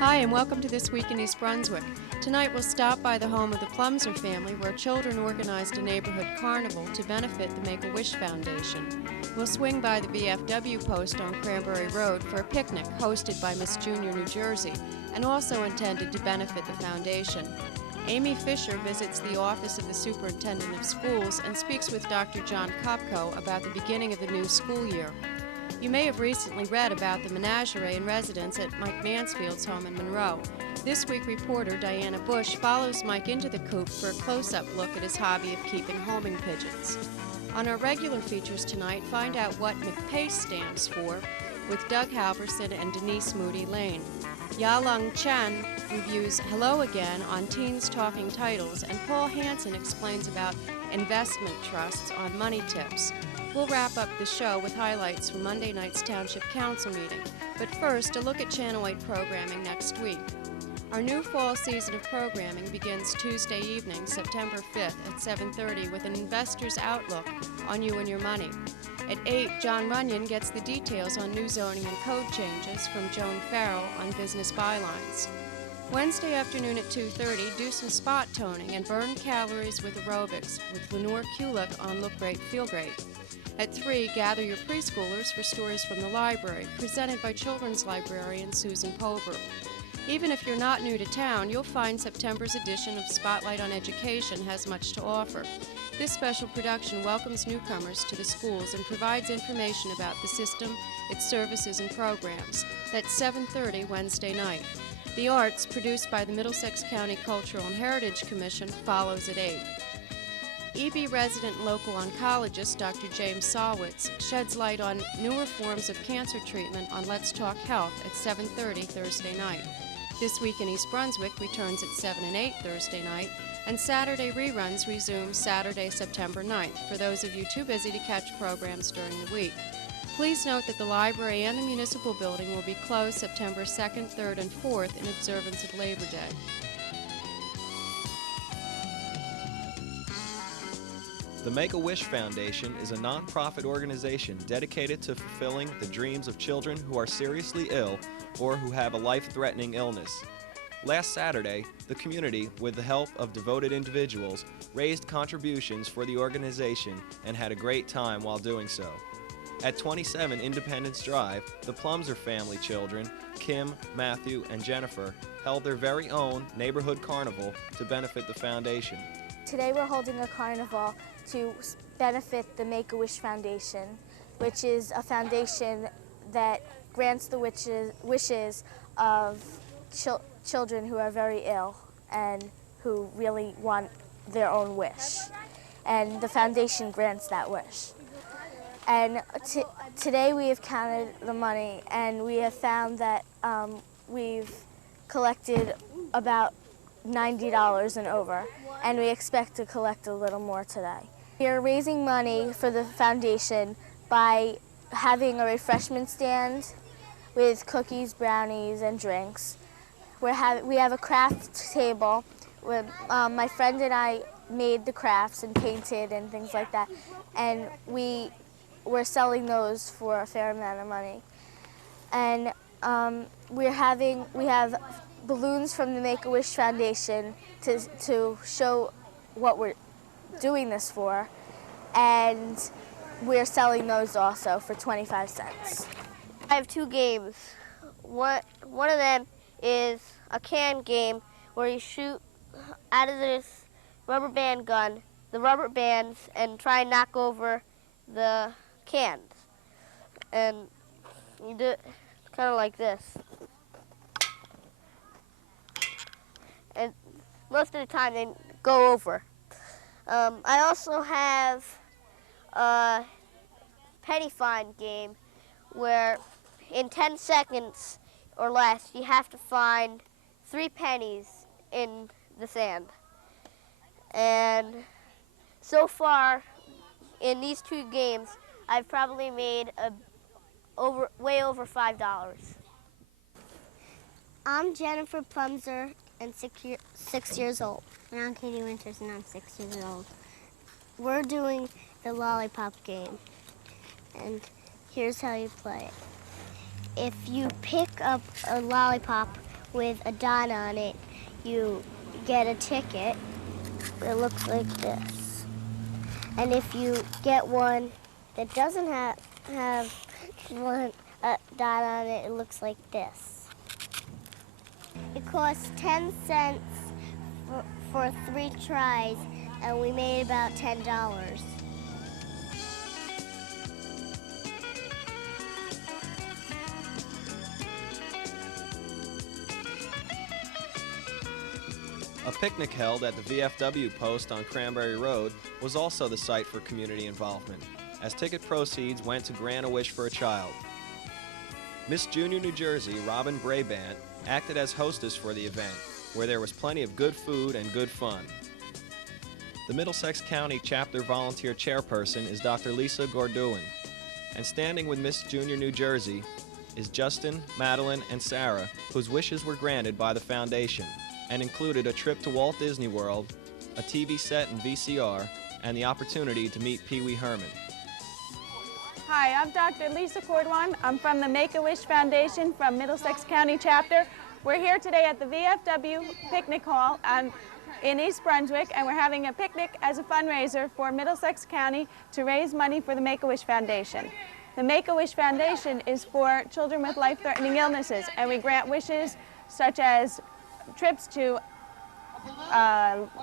Hi, and welcome to This Week in East Brunswick. Tonight we'll stop by the home of the Plumser family, where children organized a neighborhood carnival to benefit the Make-A-Wish Foundation. We'll swing by the VFW post on Cranberry Road for a picnic hosted by Miss Junior New Jersey and also intended to benefit the foundation. Amy Fisher visits the office of the Superintendent of Schools and speaks with Dr. John Kopko about the beginning of the new school year. You may have recently read about the menagerie in residence at Mike Mansfield's home in Monroe. This week, reporter Diana Bush follows Mike into the coop for a close-up look at his hobby of keeping homing pigeons. On our regular features tonight, find out what McPace stands for with Doug Halverson and Denise Moody Lane. Ya-Lung Chen reviews Hello Again on Teens Talking Titles, and Paul Hansen explains about investment trusts on Money Tips. We'll wrap up the show with highlights from Monday night's Township Council meeting. But first, a look at Channel 8 programming next week. Our new fall season of programming begins Tuesday evening, September 5th at 7:30 with an investor's outlook on you and your money. At 8, John Runyon gets the details on new zoning and code changes from Joan Farrell on business bylines. Wednesday afternoon at 2:30, do some spot toning and burn calories with aerobics with Lenore Kulik on Look Great, Feel Great. At 3, gather your preschoolers for stories from the library, presented by children's librarian Susan Pover. Even if you're not new to town, you'll find September's edition of Spotlight on Education has much to offer. This special production welcomes newcomers to the schools and provides information about the system, its services, and programs. That's 7:30 Wednesday night. The Arts, produced by the Middlesex County Cultural and Heritage Commission, follows at 8. EB resident and local oncologist Dr. James Solwitz sheds light on newer forms of cancer treatment on Let's Talk Health at 7:30 Thursday night. This Week in East Brunswick returns at 7 and 8 Thursday night, and Saturday reruns resume Saturday, September 9th, for those of you too busy to catch programs during the week. Please note that the library and the municipal building will be closed September 2nd, 3rd, and 4th in observance of Labor Day. The Make-A-Wish Foundation is a non-profit organization dedicated to fulfilling the dreams of children who are seriously ill or who have a life-threatening illness. Last Saturday, the community, with the help of devoted individuals, raised contributions for the organization and had a great time while doing so. At 27 Independence Drive, the Plumser family children, Kim, Matthew, and Jennifer, held their very own neighborhood carnival to benefit the foundation. Today we're holding a carnival to benefit the Make-A-Wish Foundation, which is a foundation that grants the wishes of children who are very ill and who really want their own wish. And the foundation grants that wish. And today we have counted the money, and we have found that we've collected about $90 and over, and we expect to collect a little more today. We are raising money for the foundation by having a refreshment stand with cookies, brownies, and drinks. We have a craft table where my friend and I made the crafts and painted and things like that, and we're selling those for a fair amount of money. And we have balloons from the Make-A-Wish Foundation to show what we're doing this for, and we're selling those also for 25 cents. I have 2 games. One of them is a can game where you shoot out of this rubber band gun the rubber bands and try and knock over the cans. And you do it kind of like this. And most of the time they go over. I also have a penny find game where in 10 seconds or less you have to find 3 pennies in the sand. And so far in these 2 games I've probably made way over $5. I'm Jennifer Plumser and 6 years old. And I'm Katie Winters and I'm 6 years old. We're doing the lollipop game, and here's how you play it. If you pick up a lollipop with a dot on it, you get a ticket. It looks like this. And if you get one that doesn't have a dot on it, it looks like this. It costs 10 cents for 3 tries, and we made about $10. A picnic held at the VFW post on Cranberry Road was also the site for community involvement, as ticket proceeds went to grant a wish for a child. Miss Junior New Jersey, Robin Brabant, acted as hostess for the event, where there was plenty of good food and good fun. The Middlesex County Chapter Volunteer Chairperson is Dr. Lisa Gordouin, and standing with Miss Junior New Jersey is Justin, Madeline, and Sarah, whose wishes were granted by the foundation, and included a trip to Walt Disney World, a TV set and VCR, and the opportunity to meet Pee Wee Herman. Hi, I'm Dr. Lisa Cordwan. I'm from the Make-A-Wish Foundation from Middlesex County Chapter. We're here today at the VFW Picnic Hall in East Brunswick, and we're having a picnic as a fundraiser for Middlesex County to raise money for the Make-A-Wish Foundation. The Make-A-Wish Foundation is for children with life-threatening illnesses, and we grant wishes such as trips to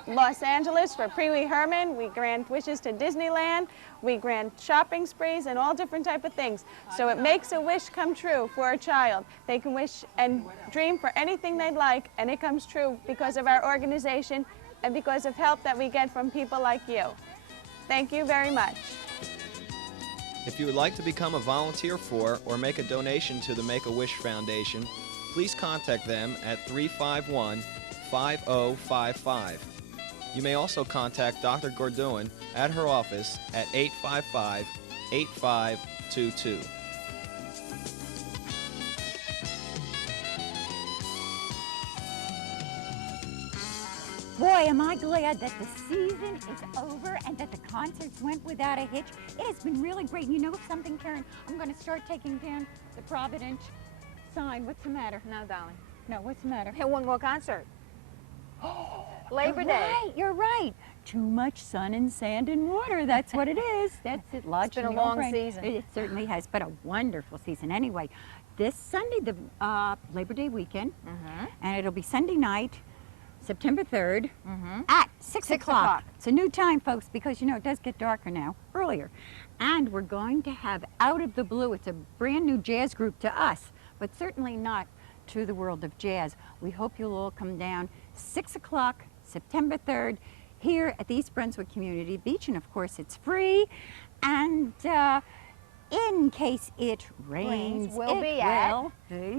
Los Angeles for Pee Wee Herman. We grant wishes to Disneyland. We grant shopping sprees and all different type of things. So it makes a wish come true for a child. They can wish and dream for anything they'd like, and it comes true because of our organization and because of help that we get from people like you. Thank you very much. If you would like to become a volunteer for or make a donation to the Make-A-Wish Foundation, please contact them at 351-5055. You may also contact Dr. Gordouin at her office at 855-8522. Boy, am I glad that the season is over and that the concerts went without a hitch. It has been really great. You know something, Karen? I'm going to start taking down the Providence sign. What's the matter? No, darling. No, what's the matter? Hey, one more concert. Labor Day. Right, you're right. Too much sun and sand and water. That's what it is. That's it. It's been a long season. It certainly has, but a wonderful season. Anyway, this Sunday, the Labor Day weekend, and it'll be Sunday night, September 3rd, at 6 o'clock. It's a new time, folks, because, you know, it does get darker now, earlier. And we're going to have Out of the Blue. It's a brand new jazz group to us, but certainly not to the world of jazz. We hope you'll all come down 6 o'clock, September 3rd, here at the East Brunswick Community Beach. And of course, it's free. And in case it rains, we'll be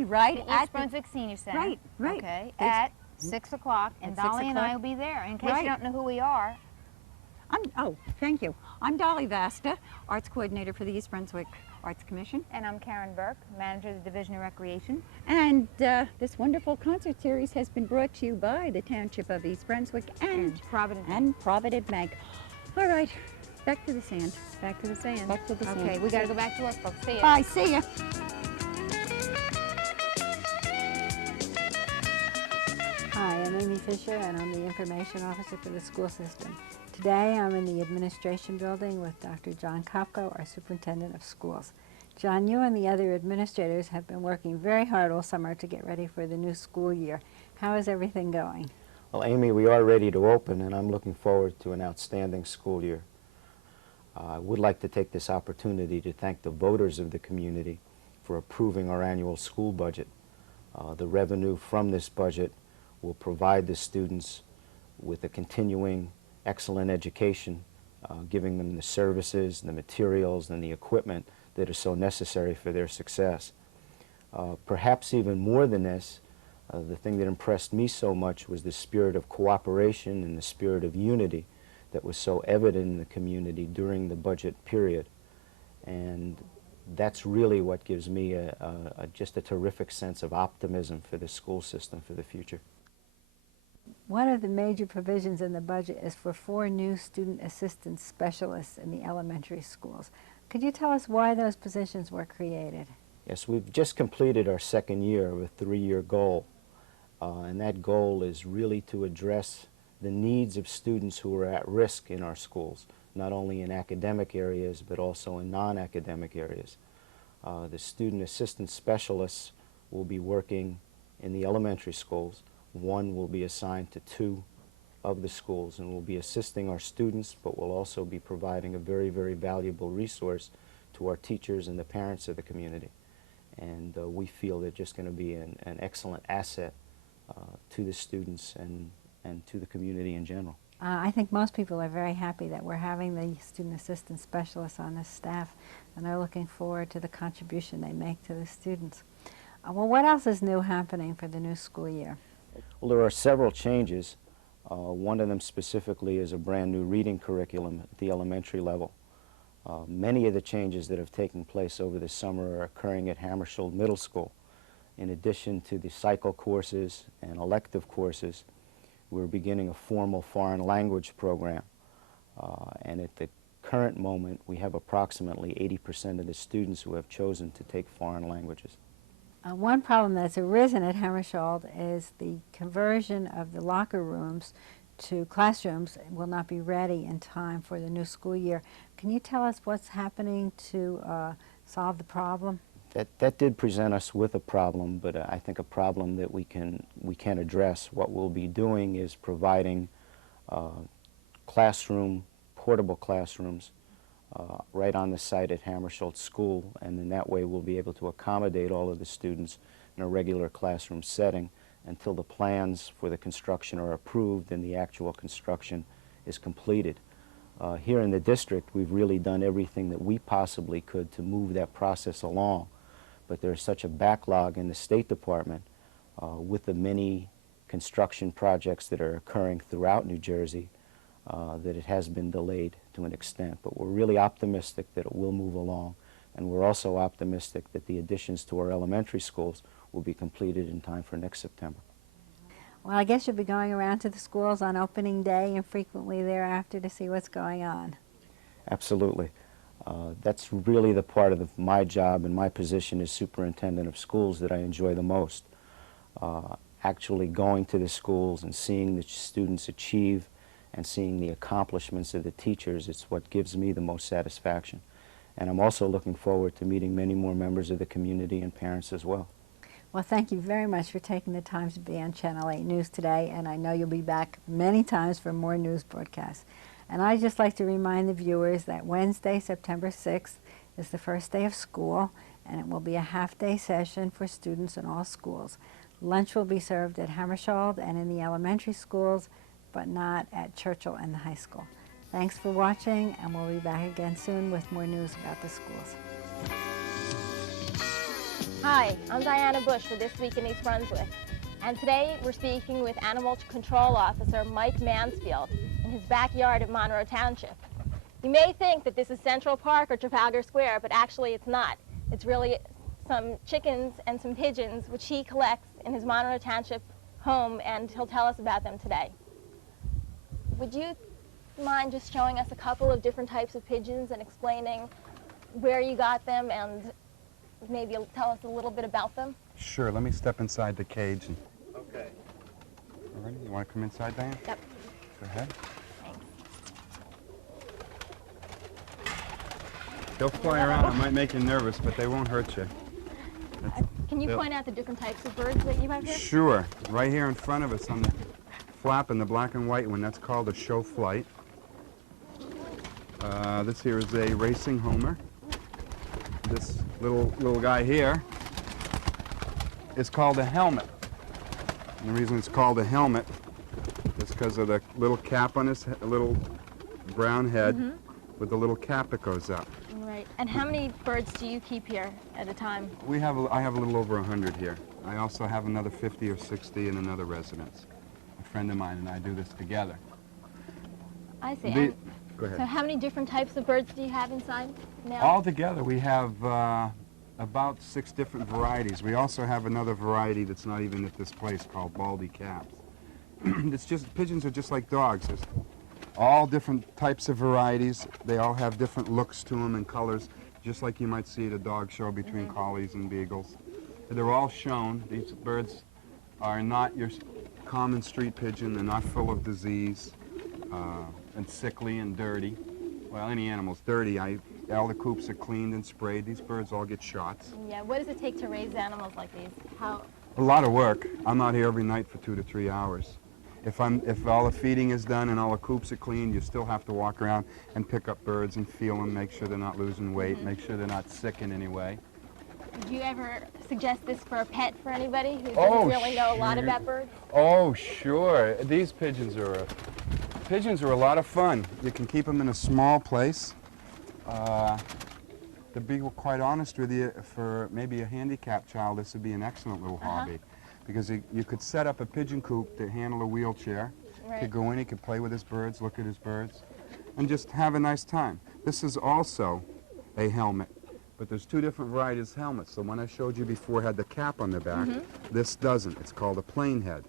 right the at East Brunswick Senior Center. Right. Okay, at 6 o'clock, and At 6 Dolly and I o'clock. will be there. In case Right. you don't know who we are, Thank you. I'm Dolly Vasta, Arts Coordinator for the East Brunswick Arts Commission. and I'm Karen Burke, Manager of the Division of Recreation. And this wonderful concert series has been brought to you by the Township of East Brunswick and Provident Bank. All right, back to the sand. Back to the sand. Back to the sand. Okay, we got to go back to work, folks. See ya. Bye, see ya. Hi, I'm Amy Fisher, and I'm the Information Officer for the school system. Today, I'm in the Administration Building with Dr. John Kopko, our Superintendent of Schools. John, you and the other administrators have been working very hard all summer to get ready for the new school year. How is everything going? Well, Amy, we are ready to open, and I'm looking forward to an outstanding school year. I would like to take this opportunity to thank the voters of the community for approving our annual school budget. The revenue from this budget will provide the students with a continuing excellent education, giving them the services, the materials, and the equipment that are so necessary for their success. Perhaps even more than this, the thing that impressed me so much was the spirit of cooperation and the spirit of unity that was so evident in the community during the budget period. And that's really what gives me just a terrific sense of optimism for the school system for the future. One of the major provisions in the budget is for 4 new student assistance specialists in the elementary schools. Could you tell us why those positions were created? Yes, we've just completed our second year of a 3-year goal. and that goal is really to address the needs of students who are at risk in our schools, not only in academic areas but also in non-academic areas. The student assistance specialists will be working in the elementary schools. One will be assigned to 2 of the schools and will be assisting our students, but will also be providing a very, very valuable resource to our teachers and the parents of the community. And we feel they're just going to be an excellent asset to the students and to the community in general. I think most people are very happy that we're having the student assistance specialists on this staff, and they're looking forward to the contribution they make to the students. Well, what else is new happening for the new school year? Well, there are several changes. One of them specifically is a brand new reading curriculum at the elementary level. Many of the changes that have taken place over the summer are occurring at Hammersholt Middle School. In addition to the cycle courses and elective courses, we're beginning a formal foreign language program. And at the current moment, we have approximately 80% of the students who have chosen to take foreign languages. One problem that's arisen at Hammersholt is the conversion of the locker rooms to classrooms will not be ready in time for the new school year. Can you tell us what's happening to solve the problem? That did present us with a problem, but I think a problem that we can address. What we'll be doing is providing portable classrooms right on the site at Hammersholt School, and in that way we'll be able to accommodate all of the students in a regular classroom setting until the plans for the construction are approved and the actual construction is completed. Here in the district, we've really done everything that we possibly could to move that process along, but there's such a backlog in the State Department with the many construction projects that are occurring throughout New Jersey that it has been delayed to an extent. But we're really optimistic that it will move along, and we're also optimistic that the additions to our elementary schools will be completed in time for next September. Well, I guess you'll be going around to the schools on opening day and frequently thereafter to see what's going on. Absolutely. That's really the part of my job and my position as superintendent of schools that I enjoy the most. Actually going to the schools and seeing the students achieve and seeing the accomplishments of the teachers, it's what gives me the most satisfaction. And I'm also looking forward to meeting many more members of the community and parents as well. Well, thank you very much for taking the time to be on Channel 8 News today, and I know you'll be back many times for more news broadcasts. And I'd just like to remind the viewers that Wednesday, September 6th, is the first day of school, and it will be a half-day session for students in all schools. Lunch will be served at Hammersholt and in the elementary schools, but not at Churchill and the high school. Thanks for watching, and we'll be back again soon with more news about the schools. Hi, I'm Diana Bush for This Week in East Brunswick, and today we're speaking with Animal Control Officer Mike Mansfield in his backyard at Monroe Township. You may think that this is Central Park or Trafalgar Square, but actually it's not. It's really some chickens and some pigeons which he collects in his Monroe Township home, and he'll tell us about them today. Would you mind just showing us a couple of different types of pigeons and explaining where you got them and maybe tell us a little bit about them? Sure, let me step inside the cage. Okay. All ready? You want to come inside, Diane? Yep. Go ahead. They'll fly around. It might make you nervous, but they won't hurt you. Can you point out the different types of birds that you have here? Sure. Right here in front of us on the flap in the black and white one, that's called a show flight. This here is a racing homer. This little guy here is called a helmet. And the reason it's called a helmet is because of the little cap on his head, a little brown head with the little cap that goes up. Right. And how many birds do you keep here at a time? I have a little over 100 here. I also have another 50 or 60 in another residence. A friend of mine and I do this together. I see. Go ahead. So how many different types of birds do you have inside now? All together we have about 6 different varieties. We also have another variety that's not even at this place called baldy caps. It's just, pigeons are just like dogs. There's all different types of varieties. They all have different looks to them and colors, just like you might see at a dog show between collies and beagles. They're all shown. These birds are not your common street pigeon. They're not full of disease and sickly and dirty. Well, any animal's dirty. All the coops are cleaned and sprayed. These birds all get shots. Yeah, what does it take to raise animals like these? How? A lot of work. I'm out here every night for 2 to 3 hours. If all the feeding is done and all the coops are clean, you still have to walk around and pick up birds and feel them, make sure they're not losing weight, make sure they're not sick in any way. Would you ever suggest this for a pet for anybody who doesn't really know a lot about birds? Oh, sure. These pigeons are a lot of fun. You can keep them in a small place. To be quite honest with you, for maybe a handicapped child, this would be an excellent little hobby. Because you could set up a pigeon coop to handle a wheelchair. Right. He could go in, he could play with his birds, look at his birds, and just have a nice time. This is also a helmet, but there's 2 different varieties of helmets. The one I showed you before had the cap on the back. This doesn't. It's called a plain head.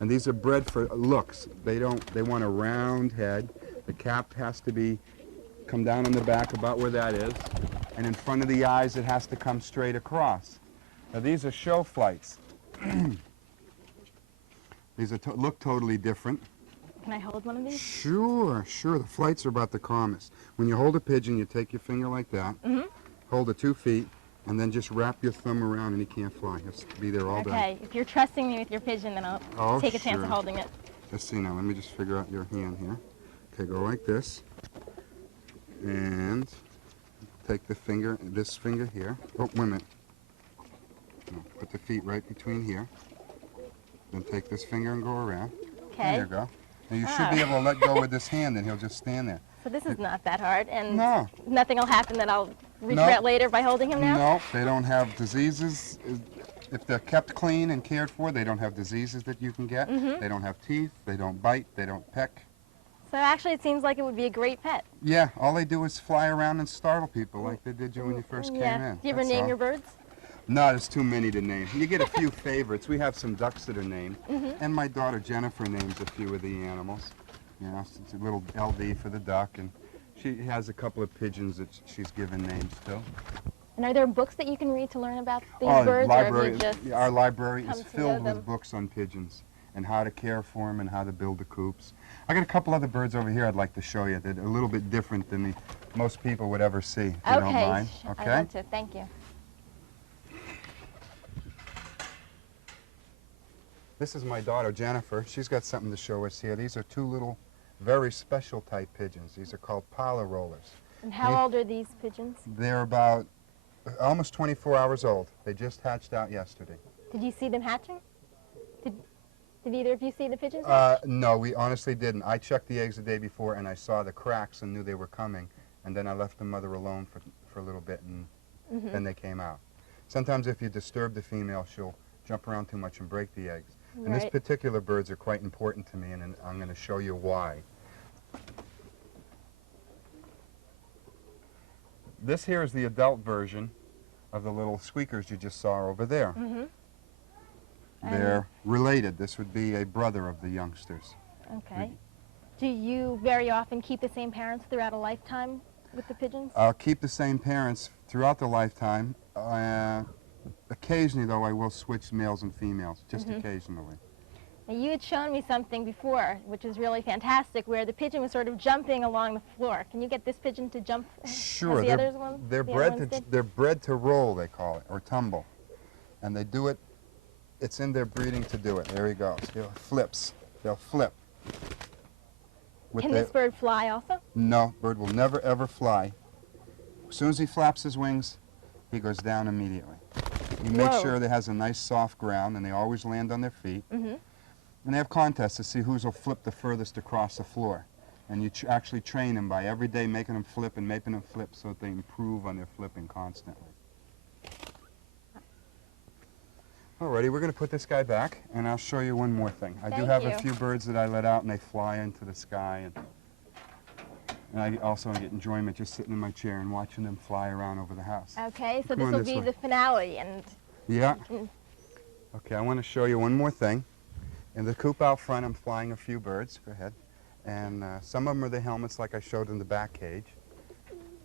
And these are bred for looks. They want a round head. The cap has to come down on the back about where that is. And in front of the eyes, it has to come straight across. Now, these are show flights. These look totally different. Can I hold one of these? Sure, sure. The flights are about the calmest. When you hold a pigeon, you take your finger like that, hold it 2 feet, and then just wrap your thumb around and he can't fly. He has to be there all day. Okay, if you're trusting me with your pigeon, then I'll take a chance of holding it. Let's see now. Let me just figure out your hand here. Okay, go like this. And take the finger, this finger here. Oh, wait a minute. Put the feet right between here. Then take this finger and go around. Okay. There you go. Now you should be able to let go with this hand and he'll just stand there. So this is not that hard, and No. nothing will happen that I'll regret later by holding him now? No, they don't have diseases. If they're kept clean and cared for, they don't have diseases that you can get. They don't have teeth, they don't bite, they don't peck. So actually it seems like it would be a great pet. Yeah, all they do is fly around and startle people like they did you when you first came in. Do you ever name your birds? No, there's too many to name. You get a few favorites. We have some ducks that are named. And my daughter Jennifer names a few of the animals. You know, it's a little LD for the duck, and she has a couple of pigeons that she's given names to. And are there books that you can read to learn about these birds? Library, or have you just our library is filled them? with books on pigeons and how to care for them and how to build the coops. I got a couple other birds over here I'd like to show you that are a little bit different than most people would ever see, if you don't mind. Okay, I want to. Thank you. This is my daughter, Jennifer. She's got something to show us here. These are 2 little, very special type pigeons. These are called parlor rollers. And how old are these pigeons? They're about almost 24 hours old. They just hatched out yesterday. Did you see them hatching? Did either of you see the pigeons hatch? No, we honestly didn't. I checked the eggs the day before and I saw the cracks and knew they were coming. And then I left the mother alone for a little bit and then they came out. Sometimes if you disturb the female, she'll jump around too much and break the eggs. Right. And these particular birds are quite important to me, and I'm going to show you why. This here is the adult version of the little squeakers you just saw over there. They're related. This would be a brother of the youngsters. Okay. Do you very often keep the same parents throughout a lifetime with the pigeons? I'll keep the same parents throughout the lifetime. Occasionally, though, I will switch males and females, just occasionally. Now, you had shown me something before, which is really fantastic, where the pigeon was sort of jumping along the floor. Can you get this pigeon to jump? Sure. They're bred to roll, they call it, or tumble. And they do it, it's in their breeding to do it. There he goes. He flips. They'll flip. Can this bird fly also? No, bird will never, ever fly. As soon as he flaps his wings, he goes down immediately. You make sure that has a nice soft ground, and they always land on their feet. And they have contests to see whose will flip the furthest across the floor. And you actually train them by every day making them flip and making them flip so that they improve on their flipping constantly. Alrighty, we're going to put this guy back, and I'll show you one more thing. I do have a few birds that I let out, and they fly into the sky. And I also get enjoyment just sitting in my chair and watching them fly around over the house. Okay, so this will be the finale. Yeah. Okay, I want to show you one more thing. In the coop out front, I'm flying a few birds. Go ahead. And some of them are the helmets like I showed in the back cage.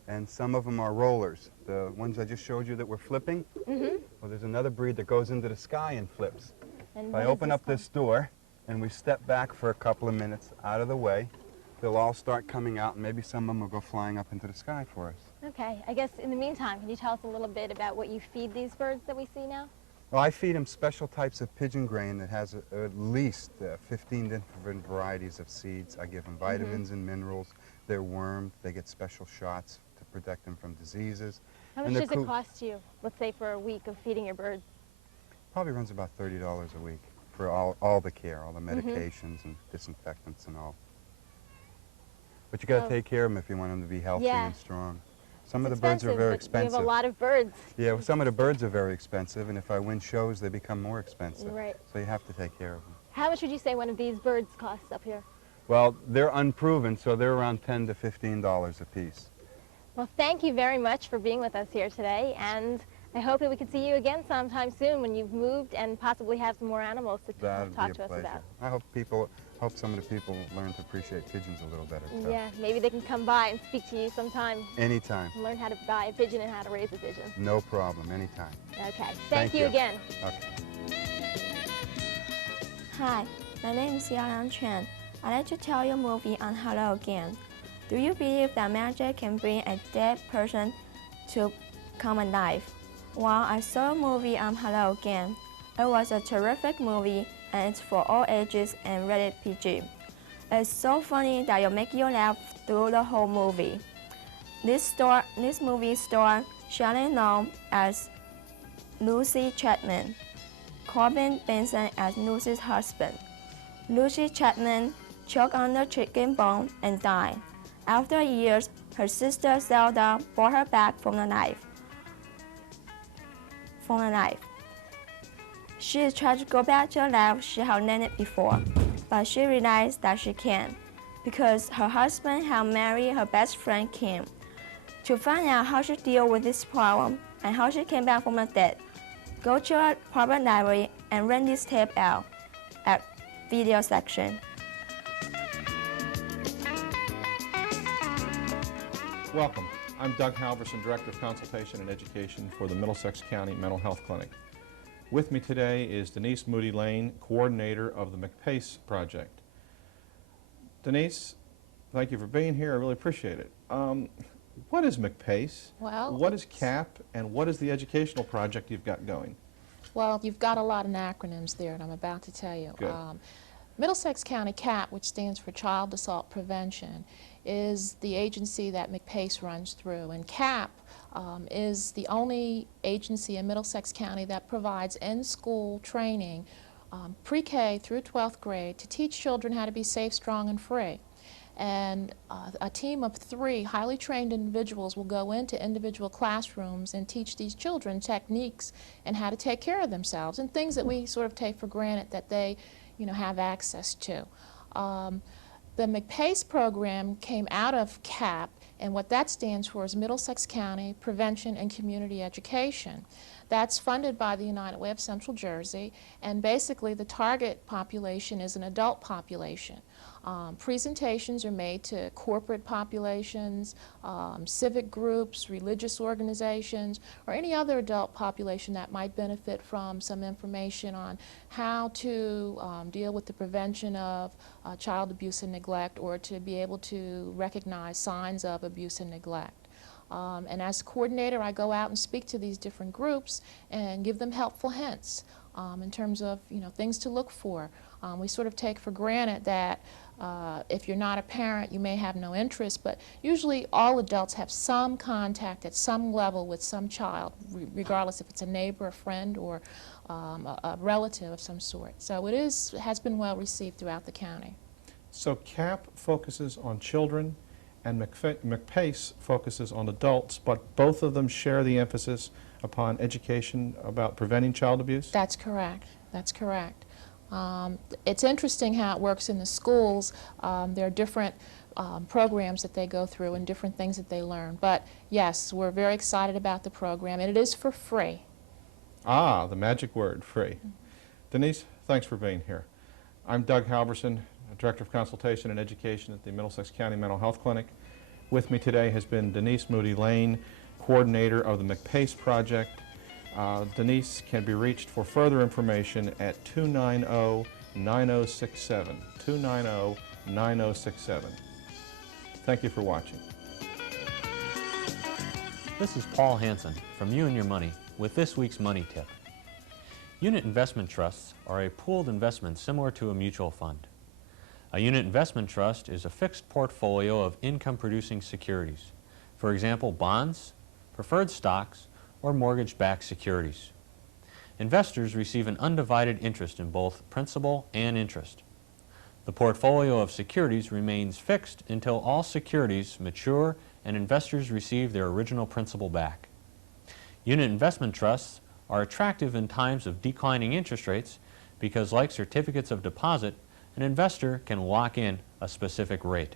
And some of them are rollers. The ones I just showed you that were flipping. Well, there's another breed that goes into the sky and flips. If I open up this door and we step back for a couple of minutes out of the way, they'll all start coming out, and maybe some of them will go flying up into the sky for us. Okay, I guess in the meantime, can you tell us a little bit about what you feed these birds that we see now? Well, I feed them special types of pigeon grain that has at least 15 different varieties of seeds. I give them vitamins and minerals. They're wormed. They get special shots to protect them from diseases. How much does it cost you, let's say, for a week of feeding your birds? Probably runs about $30 a week for all the care, all the medications and disinfectants and all. But you got to take care of them if you want them to be healthy and strong. Some of the birds are very expensive. You have a lot of birds. Yeah, well, some of the birds are very expensive, and if I win shows, they become more expensive. Right. So you have to take care of them. How much would you say one of these birds costs up here? Well, they're unproven, so they're around $10 to $15 a piece. Well, thank you very much for being with us here today, and I hope that we can see you again sometime soon when you've moved and possibly have some more animals to talk to us about. I hope some of the people learn to appreciate pigeons a little better. So. Yeah, maybe they can come by and speak to you sometime. Anytime. And learn how to buy a pigeon and how to raise a pigeon. No problem, anytime. Okay, thank you again. Okay. Hi, my name is Yang Chen. I'd like to tell you a movie on Hello Again. Do you believe that magic can bring a dead person to come alive? Well, I saw a movie on Hello Again. It was a terrific movie, and it's for all ages and rated PG. It's so funny that it'll make you laugh through the whole movie. This movie stars Shelley Long as Lucy Chapman, Corbin Benson as Lucy's husband. Lucy Chapman choked on the chicken bone and died. After years, her sister Zelda brought her back from the knife. She tried to go back to the life she had lived before, but she realized that she can't, because her husband had married her best friend Kim. To find out how she dealt with this problem and how she came back from the dead, go to our public library and rent this tape out at video section. Welcome. I'm Doug Halverson, Director of Consultation and Education for the Middlesex County Mental Health Clinic. With me today is Denise Moody Lane, Coordinator of the McPace Project. Denise, thank you for being here. I really appreciate it. What is McPace? Well, what is CAP, and what is the educational project you've got going? Well, you've got a lot of acronyms there, and I'm about to tell you. Good. Middlesex County CAP, which stands for Child Assault Prevention, is the agency that McPace runs through. And CAP is the only agency in Middlesex County that provides in-school training, pre-K through 12th grade, to teach children how to be safe, strong, and free. And a team of 3 highly trained individuals will go into individual classrooms and teach these children techniques and how to take care of themselves and things that we sort of take for granted that they, have access to. The McPace program came out of CAP, and what that stands for is Middlesex County Prevention and Community Education. That's funded by the United Way of Central Jersey, and basically the target population is an adult population. Presentations are made to corporate populations, civic groups, religious organizations, or any other adult population that might benefit from some information on how to deal with the prevention of child abuse and neglect, or to be able to recognize signs of abuse and neglect. And as coordinator, I go out and speak to these different groups and give them helpful hints in terms of things to look for. We sort of take for granted that if you're not a parent, you may have no interest, but usually all adults have some contact at some level with some child, regardless if it's a neighbor, a friend, or a relative of some sort. So it has been well received throughout the county. So CAP focuses on children, and McPace focuses on adults, but both of them share the emphasis upon education about preventing child abuse? That's correct. That's correct. It's interesting how it works in the schools. There are different programs that they go through and different things that they learn. But yes, we're very excited about the program, and it is for free. Ah, the magic word, free. Denise, thanks for being here. I'm Doug Halverson, Director of Consultation and Education at the Middlesex County Mental Health Clinic. With me today has been Denise Moody Lane, Coordinator of the McPace Project. Denise can be reached for further information at 290-9067, 290-9067. Thank you for watching. This is Paul Hansen from You and Your Money with this week's Money Tip. Unit investment trusts are a pooled investment similar to a mutual fund. A unit investment trust is a fixed portfolio of income-producing securities, for example, bonds, preferred stocks, or mortgage-backed securities. Investors receive an undivided interest in both principal and interest. The portfolio of securities remains fixed until all securities mature and investors receive their original principal back. Unit investment trusts are attractive in times of declining interest rates because, like certificates of deposit, an investor can lock in a specific rate.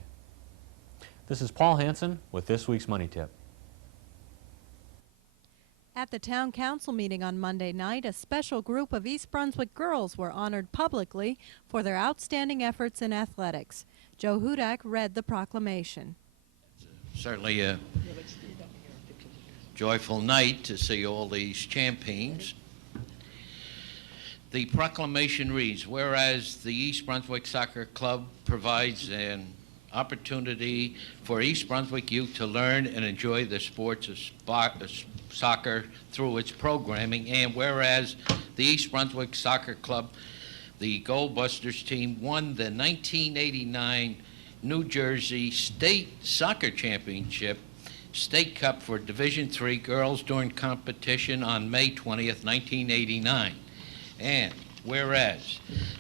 This is Paul Hansen with this week's Money Tip. At the Town Council meeting on Monday night, a special group of East Brunswick girls were honored publicly for their outstanding efforts in athletics. Joe Hudak read the proclamation. Certainly a joyful night to see all these champions. The proclamation reads, whereas the East Brunswick Soccer Club provides an opportunity for East Brunswick youth to learn and enjoy the sports of soccer through its programming, and whereas the East Brunswick Soccer Club, the Goldbusters team, won the 1989 New Jersey State Soccer Championship State Cup for Division III girls during competition on May 20th, 1989. And whereas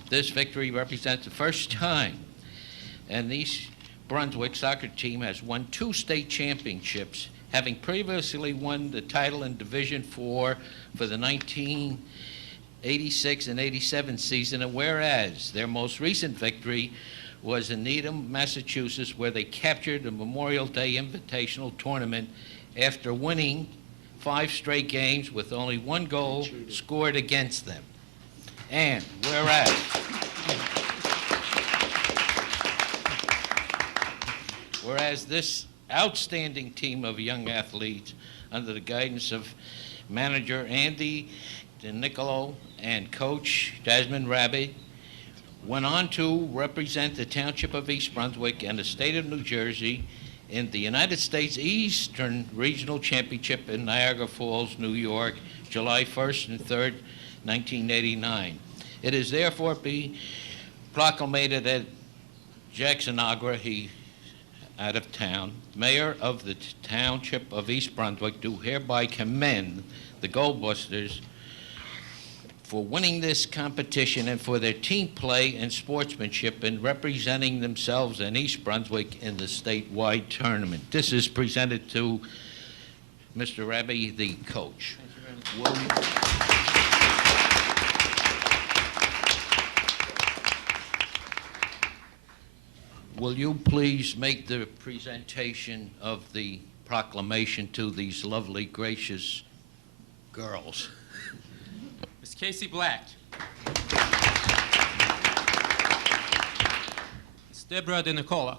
this victory represents the first time an East Brunswick soccer team has won 2 state championships, having previously won the title in Division IV for the 1986 and 87 season, and whereas their most recent victory was in Needham, Massachusetts, where they captured the Memorial Day Invitational Tournament after winning 5 straight games with only 1 goal scored against them. And whereas this outstanding team of young athletes, under the guidance of manager Andy DiNiccolo and coach Desmond Rabbit, went on to represent the Township of East Brunswick and the state of New Jersey in the United States Eastern Regional Championship in Niagara Falls, New York, July 1st and 3rd, 1989. It is therefore be proclaimed that Jackson Agra, he out of town, Mayor of the Township of East Brunswick, do hereby commend the Goldbusters for winning this competition and for their team play and sportsmanship in representing themselves in East Brunswick in the statewide tournament. This is presented to Mr. Rabbi, the coach. Will you please make the presentation of the proclamation to these lovely, gracious girls? Miss Casey Black. Miss Deborah DiNicola.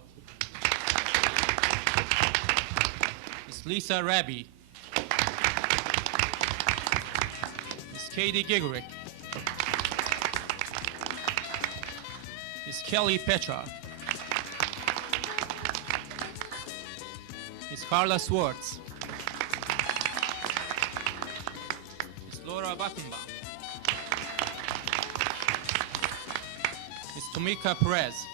Miss Lisa Rabi. Miss Katie Gigorick. Miss Kelly Petra. Miss Carla Swartz. Miss Laura Battenbaum. Ms. Tomika Perez.